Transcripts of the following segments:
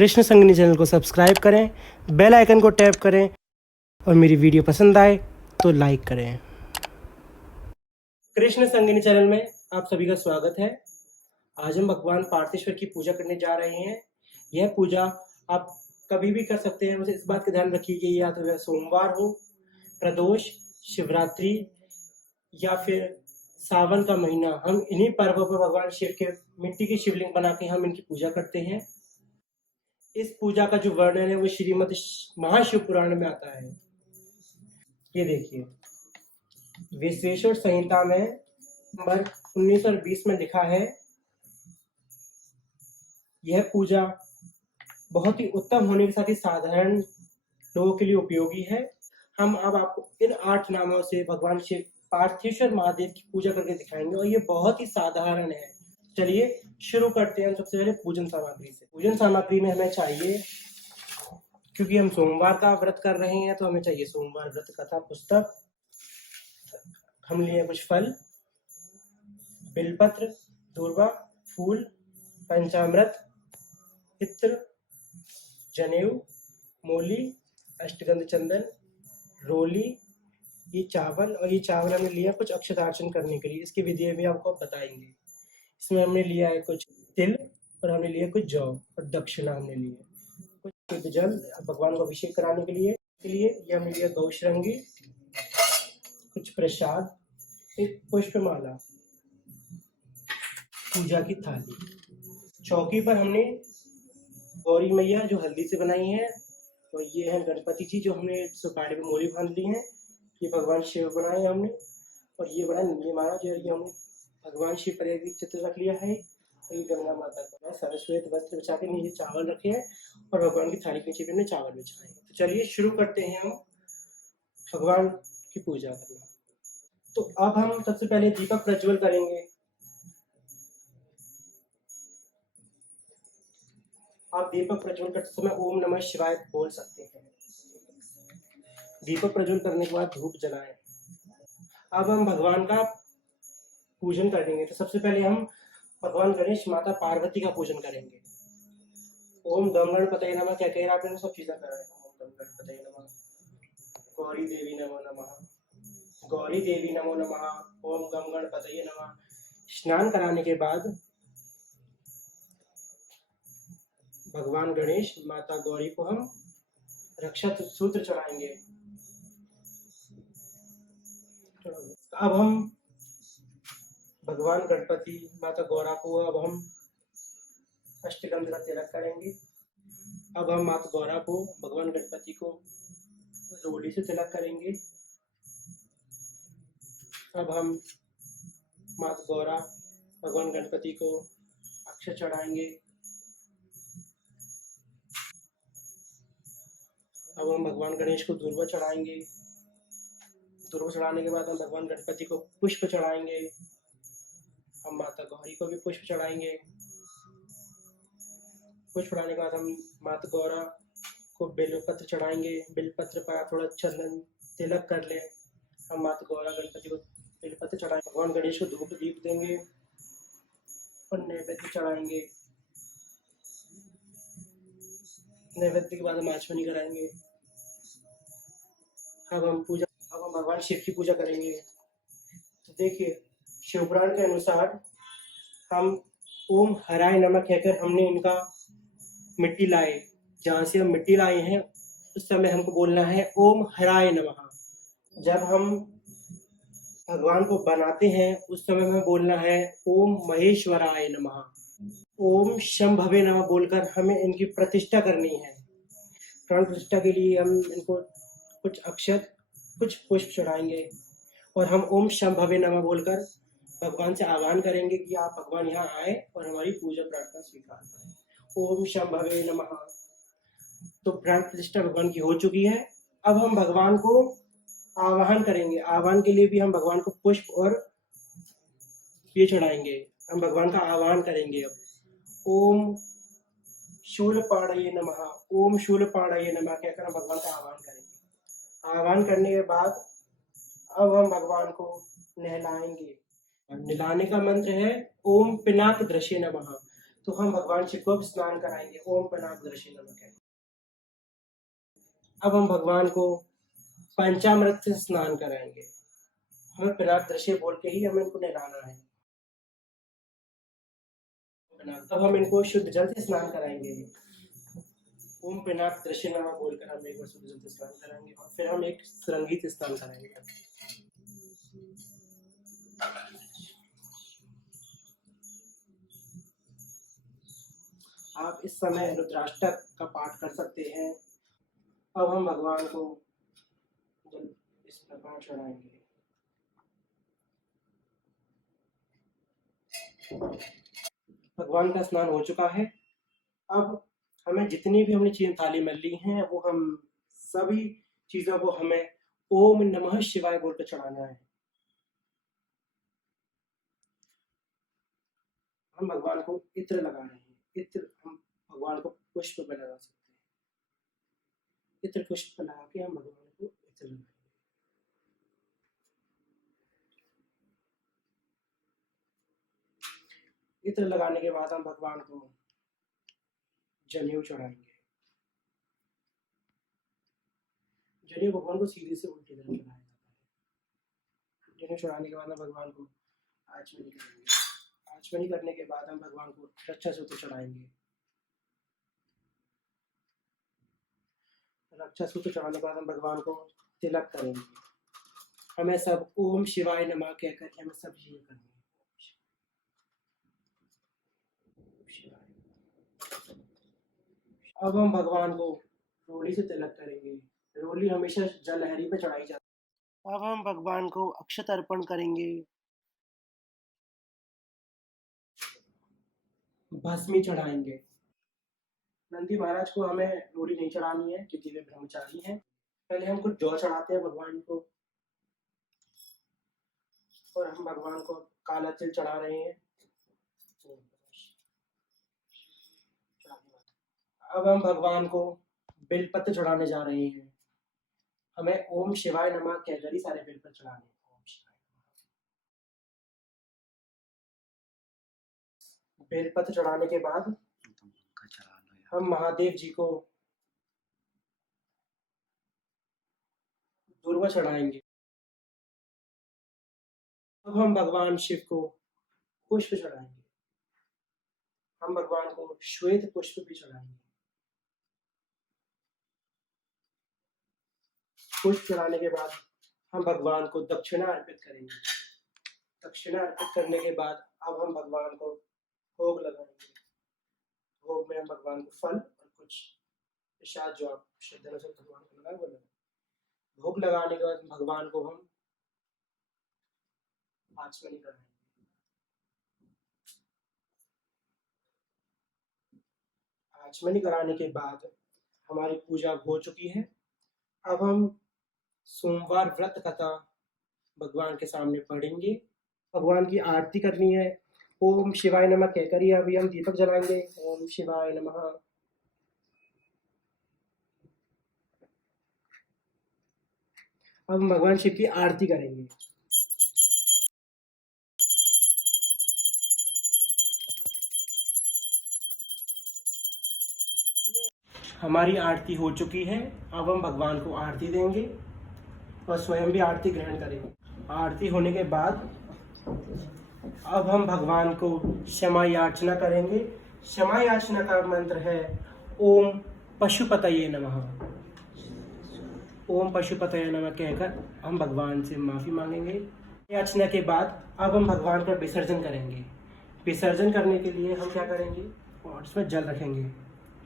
कृष्ण संगिनी channel को subscribe करें, bell icon को टैप करें और मेरी वीडियो पसंद आए तो लाइक करें। कृष्ण संगिनी चैनल में आप सभी का स्वागत है। आज हम भगवान पार्थेश्वर की पूजा करने जा रहे हैं। यह पूजा आप कभी भी कर सकते हैं, बस इस बात का ध्यान रखिए कि या तो वह सोमवार हो, प्रदोष, शिवरात्रि या फिर सावन का महीना। हम इन्हीं पर्वों पर भगवान शिव के मिट्टी की शिवलिंग बना के हम इनकी पूजा करते हैं। इस पूजा का जो वर्णन है वो श्रीमद् महाशिव पुराण में आता है। ये देखिए, विश्वेश्वर संहिता में नंबर 19 और 20 में लिखा है, यह पूजा बहुत ही उत्तम होने के साथ ही साधारण लोगों के लिए उपयोगी है। हम अब आपको इन 8 नामों से भगवान शिव पार्थेश्वर महादेव की पूजा करके दिखाएंगे और ये बहुत ही साधारण है। चलिए शुरू करते हैं। सबसे पहले पूजन सामग्री से। पूजन सामग्री में हमें चाहिए, क्योंकि हम सोमवार का व्रत कर रहे हैं तो हमें चाहिए सोमवार व्रत कथा पुस्तक। हम लिए कुछ फल, बिलपत्र, दूर्वा, फूल, पंचामृत, इत्र, जनेऊ, मूली, अष्टगंध चंदन, रोली, ये चावल। और ये चावल हमने लिया कुछ अक्षतार्चन करने के लिए। इसकी विधि भी आपको बताएंगे। इसमें हमने लिया है कुछ तिल और हमने लिया कुछ जौ और दक्षिणा हमने ली है। कुछ शुद्ध जल भगवान को अभिषेक कराने के लिए ये हमने लिया गौशरंगी, कुछ प्रसाद, एक पुष्पमाला, पूजा की थाली। चौकी पर हमने गौरी मैया जो हल्दी से बनाई है, और ये है गणपति जी जो हमने सुपारी में मोरी बांध ली है। ये भगवान शिव बनाए हमने। और ये बना नीले महाराज, और ये हमने भगवान शिव पर एक चित्र रख लिया है। और ये गंगा माता का सरस्वती वस्त्र बिछा के नीचे चावल रखे हैं और भगवान की थाली के नीचे भी हमने चावल बिछाए हैं। तो चलिए शुरू करते हैं हम भगवान की पूजा करना। तो अब हम सबसे पहले दीपक प्रज्वल करेंगे। आप दीपक प्रज्वल करते समय ओम नमः शिवाय बोल सकते हैं। दीपक प्रज्वल करने के बाद धूप जलाएं। अब हम भगवान का पूजन करेंगे। तो सबसे पहले हम भगवान गणेश, माता पार्वती का पूजन करेंगे। ओम गम गणपतये नमः क्या कह रहा आपने सब चीजें करा है। ओम गम गणपतये नमः, गौरी देवी नमो नमः, गौरी देवी नमो नमः, ओम गम गणपतये नमः। स्नान कराने के बाद भगवान गणेश, माता गौरी को हम रक्षा सूत्र चढ़ाएंगे। अब हम भगवान गणपति, माता गौरा को अब हम अष्टगंध का तिलक करेंगे। अब हम माता गौरा को, भगवान गणपति को रोली से तिलक करेंगे। अब हम माता गौरा, भगवान गणपति को अक्षत चढ़ाएंगे। अब हम भगवान गणेश को दूर्वा चढ़ाएंगे। दूर्वा चढ़ाने के बाद हम भगवान गणपति को पुष्प चढ़ाएंगे। हम माता गौरी को भी पुष्प चढ़ाएंगे। पुष्प चढ़ाने के बाद हम माता गौरा को बेलपत्र चढ़ाएंगे। बेलपत्र पर थोड़ा चंदन तिलक कर ले। हम माता गौरा गणपति को बेलपत्र चढ़ाएंगे। भगवान गणेश को धूप दीप देंगे और नैवेद्य चढ़ाएंगे। नैवेद्य के बाद हम आचमनी कराएंगे। अब हम भगवान शिव की पूजा करेंगे। तो देखिए, शिवपुराण के अनुसार हम ओम हराय नमः कहकर हमने इनका मिट्टी लाए। जहाँ से हम मिट्टी लाए हैं उस समय हमको बोलना है ओम हराय नमः। जब हम भगवान को बनाते हैं उस समय हमें बोलना है ओम महेश्वराय नमः। ओम शंभवे नमः बोलकर हमें इनकी प्रतिष्ठा करनी है। प्राण प्रतिष्ठा के लिए हम इनको कुछ अक्षत, कुछ पुष्प चढ़ाएंगे और हम ओम शंभवे नमः बोलकर भगवान से आह्वान करेंगे कि आप भगवान यहाँ आए और हमारी पूजा प्रार्थना स्वीकार करें। ओम शंभवे नमः। तो प्राण प्रतिष्ठा भगवान की हो चुकी है। अब हम भगवान को आवाहन करेंगे। आह्वान के लिए भी हम भगवान को पुष्प और ये चढ़ाएंगे। हम भगवान का आह्वान करेंगे। अब ओम शूलपाणये नमः, ओम शूलपाणये नमः कहकर हम भगवान का आह्वान करेंगे। आह्वान करने के बाद अब हम भगवान को नहलाएंगे। नहलाने का मंत्र है ओम पिनाक दृश्य नमः। तो हम भगवान शिव को अब स्नान कराएंगे। ओम पिनाक दृष्टि नमः है। अब हम भगवान को पंचामृत से स्नान कराएंगे। हमें पिनाक दृष्टि बोल के ही हमें इनको नहलाना है। अब हम इनको शुद्ध जल से स्नान कराएंगे। ओम पिनाक दृष्टि नमः बोलकर हम एक बार शुद्ध जल से स्नान कराएंगे और फिर हम एक संगीत स्नान कराएंगे। आप इस समय रुद्राष्टक का पाठ कर सकते हैं। अब हम भगवान को जल इस प्रकार चढ़ाएंगे। भगवान का स्नान हो चुका है। अब हमें जितनी भी हमने चीजें थाली में ली हैं वो हम सभी चीजों को हमें ओम नमः शिवाय बोलकर चढ़ाना है। हम भगवान को इत्र लगा रहे हैं। इत्र हम भगवान को पुष्प पर लगा सकते हैं। इत्र पुष्प पर लगा के हम भगवान को इत्र लगाएंगे। इत्र लगाने के बाद हम भगवान को जनेऊ चढ़ाएंगे। जनेऊ भगवान को सीधे से उल्टी तरफ चढ़ाया जाता है। जनेऊ चढ़ाने के बाद हम भगवान को आचमनी करेंगे। आचमनी करने के बाद हम भगवान को रक्षा सूत्र चढ़ाएंगे। रक्षा सूत्र चढ़ाने के बाद हम भगवान को तिलक करेंगे। हमें सब ओम शिवाय नमः कहकर हमें सब ये करना है। अब हम भगवान को रोली से तिलक करेंगे। रोली हमेशा जलहरी पे चढ़ाई जाती है। अब हम भगवान को अक्षत अर्पण करेंगे। भस्मी चढ़ाएंगे। नंदी महाराज को हमें रोली नहीं चढ़ानी है क्योंकि वे ब्रह्मचारी हैं। पहले हम कुछ जौ चढ़ाते हैं भगवान को और हम भगवान को काला तिल चढ़ा रहे हैं। अब हम भगवान को बेलपत्र चढ़ाने जा रहे हैं। हमें ओम शिवाय नमः कहकर ही सारे बेलपत्र चढ़ाने हैं। ओम शिवाय नमः। बेलपत्र चढ़ाने के बाद हम महादेव जी को दूर्वा चढ़ाएंगे। अब हम भगवान शिव को पुष्प चढ़ाएंगे। हम भगवान को श्वेत पुष्प भी चढ़ाएंगे। पुष्प चढ़ाने के बाद हम भगवान को दक्षिणा अर्पित करेंगे। दक्षिणा अर्पित करने के बाद अब हम भगवान को भोग लगाएंगे। भोग में हम भगवान को फल और कुछ प्रसाद जो आप श्रद्धा से भगवान को लगाए वो लगाए। भोग लगाने के बाद भगवान को हम आचमनी कराएंगे। आचमनी कराने के बाद हमारी पूजा हो चुकी है। अब हम सोमवार व्रत कथा भगवान के सामने पढ़ेंगे। भगवान की आरती करनी है। ओम शिवाय नमः कहकर ही अभी हम दीपक जलाएंगे। ओम शिवाय नमः। अब हम भगवान शिव की आरती करेंगे। हमारी आरती हो चुकी है। अब हम भगवान को आरती देंगे और स्वयं भी आरती ग्रहण करेंगे। आरती होने के बाद अब हम भगवान को क्षमा याचना करेंगे। क्षमा याचना का मंत्र है ओम पशुपतये नमः। ओम पशुपतये नमः कहकर हम भगवान से माफ़ी मांगेंगे। याचना के बाद अब हम भगवान का विसर्जन करेंगे। विसर्जन करने के लिए हम क्या करेंगे और उसमें जल रखेंगे।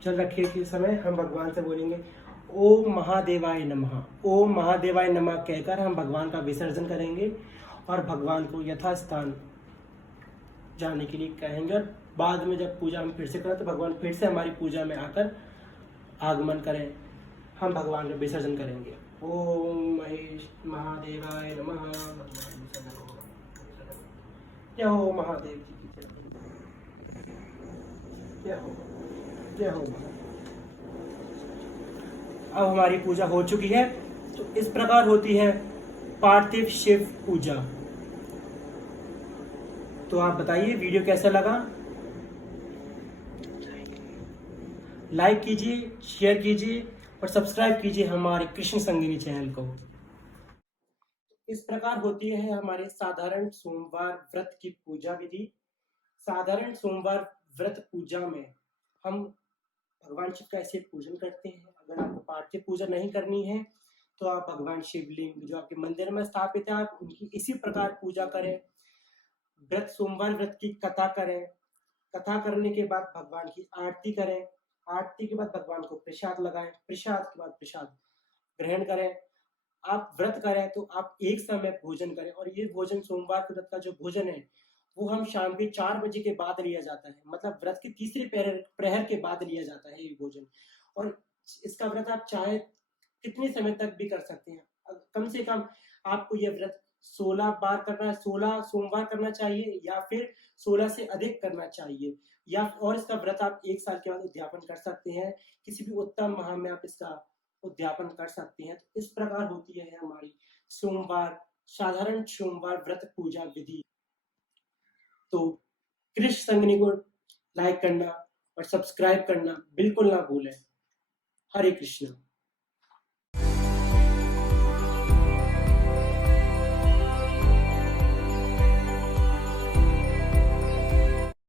जल रखने के समय हम भगवान से बोलेंगे ओम महादेवाय नमः। ओम महादेवाय नमः कहकर हम भगवान का विसर्जन करेंगे और भगवान को यथास्थान जाने के लिए कहेंगे। और बाद में जब पूजा हम फिर से करें तो भगवान फिर से हमारी पूजा में आकर आगमन करें। हम भगवान का विसर्जन करेंगे। ओम महेश महादेवाय नमः। जय हो महादेव जी की जय हो। जय हो। अब हमारी पूजा हो चुकी है। तो इस प्रकार होती है पार्थिव शिव पूजा। तो आप बताइए वीडियो कैसा लगा। लाइक कीजिए, शेयर कीजिए और सब्सक्राइब कीजिए हमारे कृष्ण संगिनी चैनल को। इस प्रकार होती है हमारे साधारण सोमवार व्रत की पूजा विधि। साधारण सोमवार व्रत पूजा में हम भगवान शिव का ऐसे पूजन करते हैं। अगर आपको पार्थिव पूजा नहीं करनी है तो आप भगवान शिवलिंग जो आपके मंदिर में स्थापित है आप उनकी इसी प्रकार पूजा करें। व्रत सोमवार व्रत की कथा करें। कथा करने के बाद भगवान की आरती करें। आरती के बाद भगवान को प्रसाद लगाएं। प्रसाद के बाद प्रसाद ग्रहण करें। आप व्रत करें तो आप एक समय भोजन करें और ये भोजन सोमवार के व्रत का जो भोजन है वो हम शाम के 4 बजे के बाद लिया जाता है। मतलब व्रत के तीसरे प्रहर के बाद लिया जाता है ये भोजन। और इसका व्रत आप चाहे कितने समय तक भी कर सकते हैं। कम से कम आपको ये व्रत 16 बार करना, 16 सोमवार करना चाहिए या फिर 16 से अधिक करना चाहिए। या और इसका व्रत आप 1 साल के बाद उद्यापन कर सकते हैं। किसी भी उत्तम माह में आप इसका उद्यापन कर सकते हैं। तो इस प्रकार होती है हमारी सोमवार साधारण सोमवार व्रत पूजा विधि। तो कृष्ण संगिनी को लाइक करना और सब्सक्राइब करना बिल्कुल ना भूलें। हरे कृष्ण।